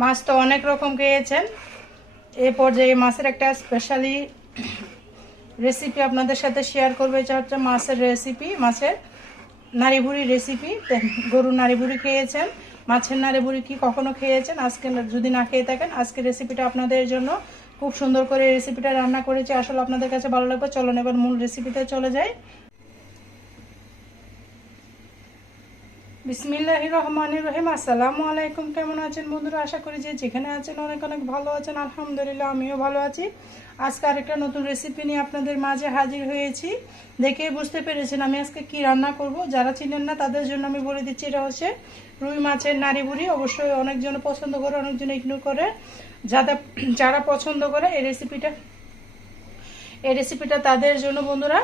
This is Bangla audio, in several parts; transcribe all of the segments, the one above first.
মাছ তো অনেক রকম খেয়েছেন। এই পর্যায়ে মাছের একটা স্পেশালি রেসিপি আপনাদের সাথে শেয়ার করব, এটা হচ্ছে মাছের রেসিপি মাছের নাড়িভুড়ি রেসিপি গরুর নাড়িভুড়ি খেয়েছেন, মাছের নাড়িভুড়ি কি কখনো খেয়েছেন? আজকে যদি না খেয়ে থাকেন, আজকে রেসিপিটা আপনাদের জন্য খুব সুন্দর করে রেসিপিটা রান্না করেছি। আসলে আপনাদের কাছে ভালো লাগবে, চলুন এবার মূল রেসিপিতে চলে যাই। বিসমিল্লাহ রহমান রহিম আসসালামু আলাইকুম কেমন আছেন বন্ধুরা? আশা করি যে যেখানে আছেন অনেক অনেক ভালো আছেন। আলহামদুলিল্লাহ, আমিও ভালো আছি। আজকে আরেকটা নতুন রেসিপি নিয়ে আপনাদের মাঝে হাজির হয়েছি। দেখে বুঝতে পেরেছেন আমি আজকে কি রান্না করব। যারা চিনেন না, তাদের জন্য আমি বলে দিচ্ছি, এটা হচ্ছে রুই মাছের নাড়ি বুড়ি অবশ্যই অনেকজন পছন্দ করে, অনেকজন ইগনোর করে। যারা যারা পছন্দ করে, এই রেসিপিটা এই রেসিপিটা তাদের জন্য বন্ধুরা।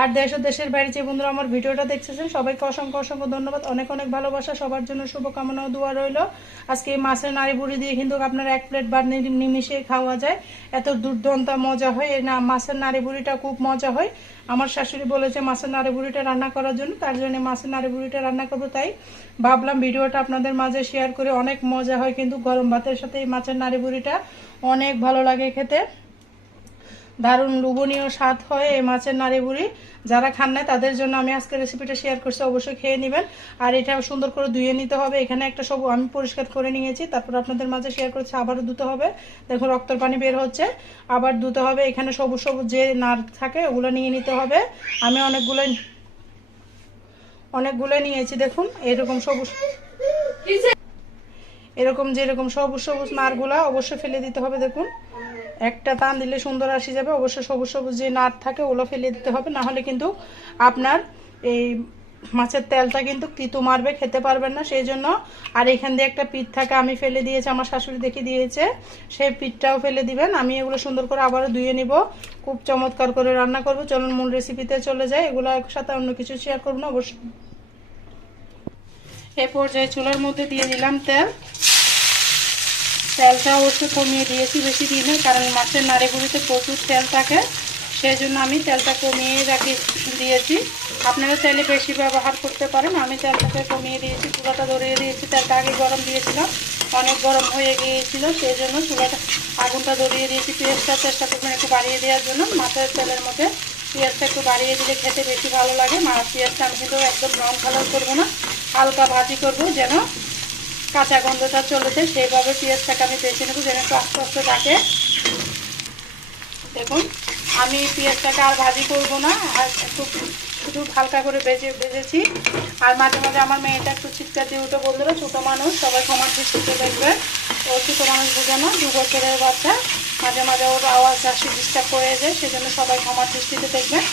আর দেশ দেশের বাইরে যে বন্ধুরা আমার ভিডিওটা দেখতেছেন, সবাইকে অসংখ্য অসংখ্য ধন্যবাদ, অনেক অনেক ভালোবাসা, সবার জন্য শুভকামনা ও দোয়া রইল। আজকে এই মাছের নাড়ি বুড়ি দিয়ে কিন্তু আপনার এক প্লেট বা নিমিশে খাওয়া যায়। এত দুর্দান্ত মজা হয়। না, মাছের নাড়ি বুড়িটা খুব মজা হয়। আমার শাশুড়ি বলেছে মাছের নাড়ি বুড়িটা রান্না করার জন্য, তার জন্য মাছের নাড়ি বুড়িটা রান্না করব। তাই ভাবলাম ভিডিওটা আপনাদের মাঝে শেয়ার করে অনেক মজা হয়। কিন্তু গরম ভাতের সাথে এই মাছের নাড়ি বুড়িটা অনেক ভালো লাগে খেতে। দারুণ লোভনীয় স্বাদ হয় এই মাছের নাড়ি বুড়ি। যারা খান না তাদের জন্য আমি আজকে রেসিপিটা শেয়ার করছি, অবশ্যই খেয়ে নেবেন। আর এটা সুন্দর করে ধুয়ে নিতে হবে। এখানে একটা সব আমি পরিষ্কার করে নিয়েছি, তারপর আপনাদের মাঝে শেয়ার করছি, আবারও ধুতে হবে। দেখুন, রক্তর পানি বের হচ্ছে। আবার ধুতে হবে, এখানে সবুজ সবুজ যে নার থাকে, ওগুলো নিয়ে নিতে হবে। আমি অনেকগুলো অনেকগুলো নিয়েছি, দেখুন, এরকম সবুজ এরকম যেরকম সবুজ সবুজ নারগুলা, অবশ্যই ফেলে দিতে হবে, দেখুন। একটা টান দিলে সুন্দর আসি যাবে। অবশ্য সবুজ সবুজ যে নাট থাকে, ওগুলো ফেলে দিতে হবে। না হলে কিন্তু আপনার এই মাছের তেলটা কিন্তু তিতু মারবে, খেতে পারবেন না। সেই জন্য আর এখান দিয়ে একটা পিঠ থাকে, আমি ফেলে দিয়েছি, আমার শাশুড়ি দেখে দিয়েছে। সেই পিঠটাও ফেলে দিবেন। আমি এগুলো সুন্দর করে আবারও ধুয়ে নিব। খুব চমৎকার করে রান্না করব। চলুন মূল রেসিপিতে চলে যাই। এগুলো একসাথে অন্য কিছু শেয়ার করব না, অবশ্যই। এ পর্যায়ে চুলার মধ্যে দিয়ে দিলাম তেল। তেলটা অবশ্যই কমিয়ে দিয়েছি বেশি দিনে কারণ মাছের নাড়িগুড়িতে প্রচুর তেল থাকে, সেই জন্য আমি তেলটা কমিয়ে রাখি, দিয়েছি। আপনারা চাইলে বেশি ব্যবহার করতে পারেন, আমি তেলটাকে কমিয়ে দিয়েছি, চুলাটা ধরিয়ে দিয়েছি, তেলটা আগে গরম দিয়েছিলাম, অনেক গরম হয়ে গিয়েছিল, সেই জন্য চুলাটা, আগুনটা ধরিয়ে দিয়েছি, পেঁয়াজটা চেষ্টা করবেন একটু বাড়িয়ে দেওয়ার জন্য, মাছের তেলের মধ্যে পেঁয়াজটা একটু বাড়িয়ে দিলে খেতে বেশি ভালো লাগে, মাছ পেঁয়াজটা আমি কিন্তু একদম ব্রাউন কালার করব না, হালকা ভাজি করব যেন কাঁচা গন্ধটা চলেছে, সেইভাবে পেঁয়াজটাকে আমি বেছে নেব, যেন একটু আস্তে আস্তে থাকে। দেখুন, আমি পেঁয়াজটাকে আর ভাজি করব না, আর একটু শুধু হালকা করে বেজে, বেজেছি। আর মাঝে মাঝে আমার মেয়েটা একটু চিৎকার দিয়ে উঠে বলল, ছোটো মানুষ, সবাই ক্ষমার দৃষ্টিতে দেখবে। ও ছোটো মানুষ বোঝে না, দু বছরের বাচ্চা। মাঝে মাঝে ওর আওয়াজ আসি ডিস্টার্ব করে যায়, সেজন্য সবাই ক্ষমার দৃষ্টিতে দেখবেন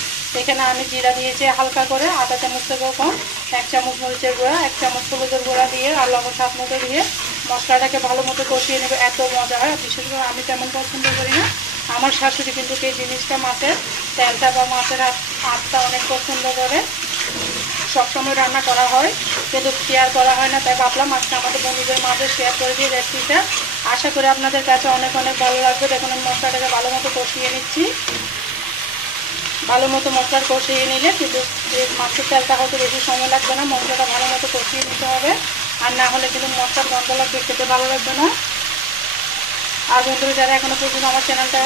এখানে আমি জিরা দিয়েছি হালকা করে আধা চামচ থেকে কম, এক চামচ মরিচের গুঁড়া, এক চামচ হলুদের গুঁড়া দিয়ে আর লবণ স্বাদ মতো দিয়ে মশলাটাকে ভালো মতো কষিয়ে নেবে। এত মজা হয়। বিশেষ করে আমি তেমন পছন্দ করি না। আমার শাশুড়ি কিন্তু এই জিনিসটা মাছের, তেলটা বা মাছের হাতটা অনেক পছন্দ করে। সবসময় রান্না করা হয়, কিন্তু শেয়ার করা হয় না। তাই ভাবলাম আজকে আমাদের বন্ধুদের মাঝে শেয়ার করে দিয়ে রেসিপিটা। আশা করি আপনাদের কাছে অনেক অনেক ভালো লাগবে। দেখুন, আমি মশলাটাকে ভালো মতো কষিয়ে নিচ্ছি। ভালো মতো মশলার কষিয়ে নিলে কিন্তু মাছের তেলটা হয়তো বেশি সময় লাগবে না, মশলাটা ভালো মতো কষিয়ে নিতে হবে। আর না হলে কিন্তু মশলার গন্ধ লাগবে, খেতে ভালো লাগবে না। আর বন্ধুরা, যারা এখনও পর্যন্ত আমার চ্যানেলটা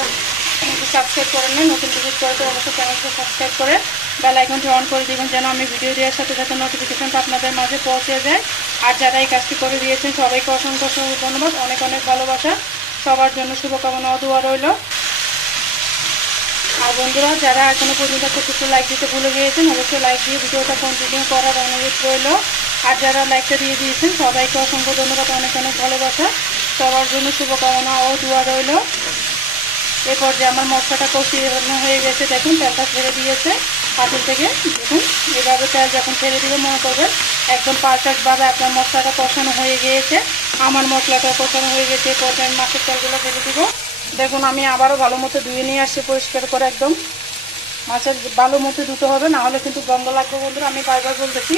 সাবস্ক্রাইব করেন না নতুন ভিজিট করে তো অবশ্যই চ্যানেলটা সাবস্ক্রাইব করে বেল আইকনটি অন করে দিবেন, যেন আমি ভিডিও দেওয়ার সাথে সাথে নোটিফিকেশনটা আপনাদের মাঝে পৌঁছে যায়। আর যারা এই কাজটি করে দিয়েছেন, সবাইকে অসংখ্য ধন্যবাদ। অনেক অনেক ভালোবাসা। সবার জন্য শুভকামনা দোয়া রইল। আর বন্ধুরা, যারা এখনও পর্যন্ত প্রচুর লাইক দিতে ভুলে গিয়েছেন, অবশ্যই লাইক দিয়ে ভিডিওটা কন্টিনিউ করার অনুরোধ রইল। আর যারা লাইকটা দিয়ে দিয়েছেন, সবাইকে অসংখ্য ধন্যবাদ, অনেক অনেক ভালোবাসা। সবার জন্য শুভকামনা ও দোয়া রইল। এরপর যে আমার মশলাটা কষিয়ে হয়ে গেছে, দেখুন, তেলটা ছেড়ে দিয়েছে। পাতিল থেকে, দেখুন, এভাবে তেল যখন ছেড়ে দিবে, মনে করবেন, একদম পারফেক্টভাবে আপনার মশলাটা কষানো হয়ে গিয়েছে। আমার মশলাটা কষানো হয়ে গেছে। এরপর আমি মাছের তেলগুলো ফেলে দিব। দেখুন, আমি আবারও ভালো মতো ধুয়ে নিয়ে আসছি পরিষ্কার করে একদম। মাছের ভালো মতো ধুতে হবে, না হলে কিন্তু গন্ধ লাগবে বন্ধুরা। আমি বারবার বলতেছি,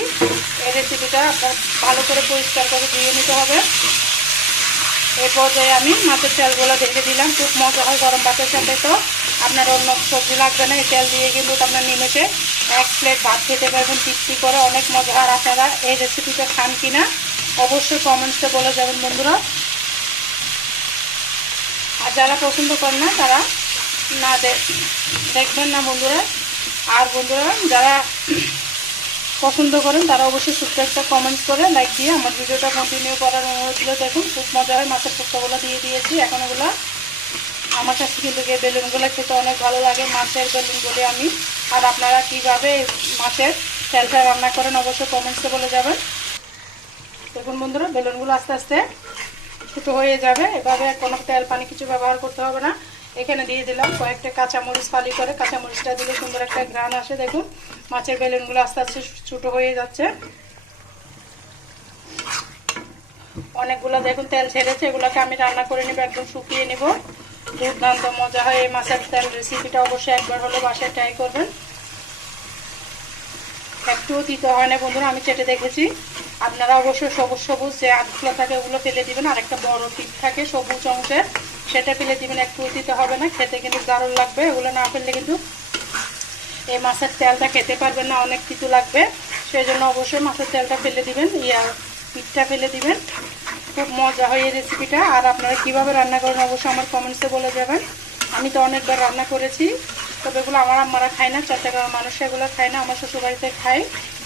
এই রেসিপিটা আপনার ভালো করে পরিষ্কার করে ধুয়ে নিতে হবে। এই পর্যায়ে আমি মাছের তেলগুলো দেখে দিলাম, খুব মজা হয় গরম ভাতের সাথে তো। আপনার অন্য সবজি লাগবে না, এই তেল দিয়ে কিন্তু আপনার নিমেষে এক প্লেট ভাত খেতে পারবেন, তৃপ্তি করে। অনেক মজা আর আপনারা এই রেসিপিটা খান কিনা, অবশ্যই কমেন্টসে বলে যাবেন বন্ধুরা। যারা পছন্দ করেন না, তারা না দেখবেন না বন্ধুরা। আর বন্ধুরা, যারা পছন্দ করেন, তারা অবশ্যই ছোট্ট একটা কমেন্টস করে লাইক দিয়ে আমার ভিডিওটা কন্টিনিউ করার অনুরোধ ছিল দেখুন, খুব মজা হয়, মাছের পোক্তাগুলো দিয়ে দিয়েছি। এখন ওগুলো আমার কাছে কিন্তু এই বেলুনগুলো খেতে অনেক ভালো লাগে, মাছের বেলুন বলে আমি। আর আপনারা কীভাবে মাছের তেলটা রান্না করেন, অবশ্যই কমেন্টসে বলে যাবেন। দেখুন বন্ধুরা, বেলুনগুলো আস্তে আস্তে ছোটো হয়ে যাবে। এভাবে কোনো তেল, পানি কিছু ব্যবহার করতে হবে না। এখানে দিয়ে দিলাম কয়েকটা কাঁচামরিচ ফালি করে। কাঁচামরিচটা দিলে সুন্দর একটা গ্রান আসে, দেখুন। মাছের বেলুনগুলো আস্তে আস্তে ছোটো হয়ে যাচ্ছে। অনেকগুলো দেখুন তেল ছেড়েছে। এগুলোকে আমি রান্না করে নেব, একদম শুকিয়ে নেব। দুর্দান্ত মজা হয় এই মাছের তেল রেসিপিটা অবশ্যই একবার হলে বাসায় ট্রাই করবেন। একটুও দিতে হয় না বন্ধুরা, আমি চেটে দেখেছি। আপনারা অবশ্যই সবুজ সবুজ যে আধগুলো থাকে ওগুলো ফেলে দিবেন। আর একটা বড় পিঠ থাকে সবুজ অংশের সেটা ফেলে দিবেন, একটু দিতে হবে না। খেতে কিন্তু দারুণ লাগবে। ওগুলো না ফেললে কিন্তু এই মাছের তেলটা খেতে পারবেন না, অনেক কিছু লাগবে। সেই জন্য অবশ্যই মাছের তেলটা ফেলে দিবেন, ইয়া পিঠটা ফেলে দিবেন। খুব মজা হয় এই রেসিপিটা আর আপনারা কীভাবে রান্না করেন অবশ্যই আমার কমেন্টসে বলে যাবেন। আমি তো অনেকবার রান্না করেছি। তবে এগুলো আমার আম্মারা খায় না, চট্টগ্রামের মানুষ এগুলো খায় না, আমার শ্বশুরবাড়িতে খাই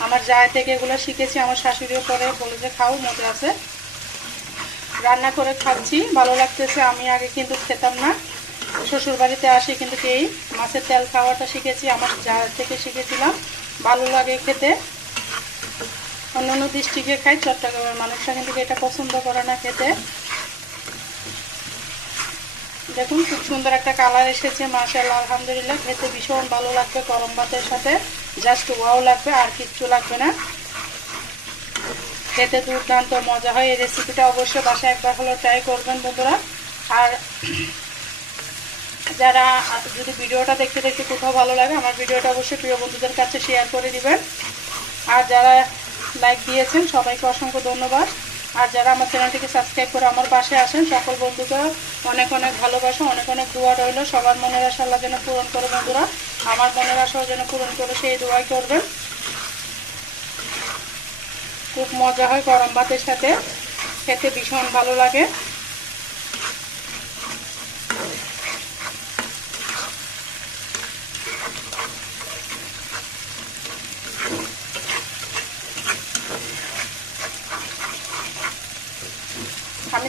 আমার জায় থেকে এগুলো শিখেছি, আমার শাশুড়িও করে বলে যে খাও মজা আছে। রান্না করে খাচ্ছি, ভালো লাগতেছে, আমি আগে কিন্তু খেতাম না। শ্বশুর বাড়িতে আসি কিন্তু এই মাছের তেল খাওয়াটা শিখেছি, আমার যা থেকে শিখেছিলাম, ভালো লাগে খেতে। অন্য অন্য ডিস্ট্রিক্টে খাই, চট্টগ্রামের মানুষরা কিন্তু এটা পছন্দ করে না খেতে। দেখুন, খুব সুন্দর একটা কালার এসেছে, মাশাআল্লাহ, আলহামদুলিল্লাহ। খেতে ভীষণ ভালো লাগবে, গরম ভাতের সাথে। জাস্ট ওয়াও লাগবে, আর কিচ্ছু লাগবে না। খেতে দুর্দান্ত, মজা হয়। এই রেসিপিটা অবশ্যই বাসায় একবার হলো ট্রাই করবেন, বন্ধুরা। আর যারা যদি ভিডিওটা দেখতে দেখতে কোথাও ভালো লাগে, আমার ভিডিওটা অবশ্যই প্রিয় বন্ধুদের কাছে শেয়ার করে দিবেন। আর যারা লাইক দিয়েছেন, সবাইকে অসংখ্য ধন্যবাদ। আর যারা আমার চ্যানেলটিকে সাবস্ক্রাইব করে আমার পাশে আসেন সকল বন্ধুকে অনেক অনেক ভালোবাসা, অনেক অনেক দোয়া রইল। সবার মনের আশা আল্লাহ যেন পূরণ করে বন্ধুরা। আমার মনের আশাও যেন পূরণ করে সেই দোয়াই করবেন। খুব মজা হয় গরম ভাতের সাথে। খেতে ভীষণ ভালো লাগে।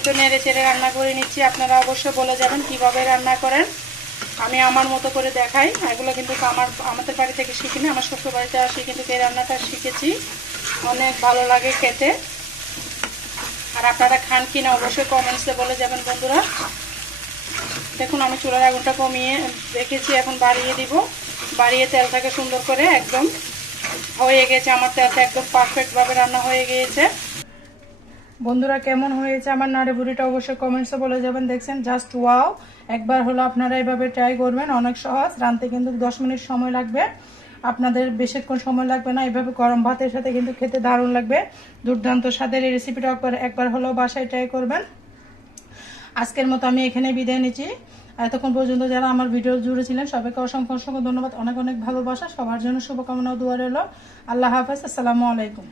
তো নেড়ে চেড়ে রান্না করে নিচ্ছি। আপনারা অবশ্যই বলে যাবেন কীভাবে রান্না করেন। আমি আমার মতো করে দেখাই। এগুলো কিন্তু আমার, আমাদের বাড়ি থেকে শিখিনি, আমার শ্বশুর বাড়িতে আসি কিন্তু এই রান্নাটা শিখেছি। অনেক ভালো লাগে খেতে। আর আপনারা খান কি না অবশ্যই কমেন্টসে বলে যাবেন বন্ধুরা। দেখুন, আমি চুলার আগুনটা কমিয়ে রেখেছি, এখন বাড়িয়ে দিব। বাড়িয়ে তেলটাকে সুন্দর করে একদম হয়ে গেছে। আমার তেলটা একদম পারফেক্টভাবে রান্না হয়ে গিয়েছে। বন্ধুরা, কেমন হয়েছে আমার নাড়ে বুড়িটা অবশ্যই কমেন্টসে বলে যাবেন। দেখছেন জাস্ট ওয়াও একবার হলো আপনারা এভাবে ট্রাই করবেন, অনেক সহজ। রানতে কিন্তু দশ মিনিট সময় লাগবে। আপনাদের বেশিক্ষণ সময় লাগবে না। এভাবে গরম ভাতের সাথে কিন্তু খেতে দারুণ লাগবে। দুর্দান্ত স্বাদের এই রেসিপিটা একবার একবার হলেও বাসায় ট্রাই করবেন। আজকের মতো আমি এখানে বিদায় নিচ্ছি। এতক্ষণ পর্যন্ত যারা আমার ভিডিও জুড়ে ছিলেন, সবাইকে অসংখ্য অসংখ্য ধন্যবাদ। অনেক অনেক ভালোবাসা। সবার জন্য শুভকামনা দোয়া রইল। আল্লাহ হাফেজ। আসসালামু আলাইকুম।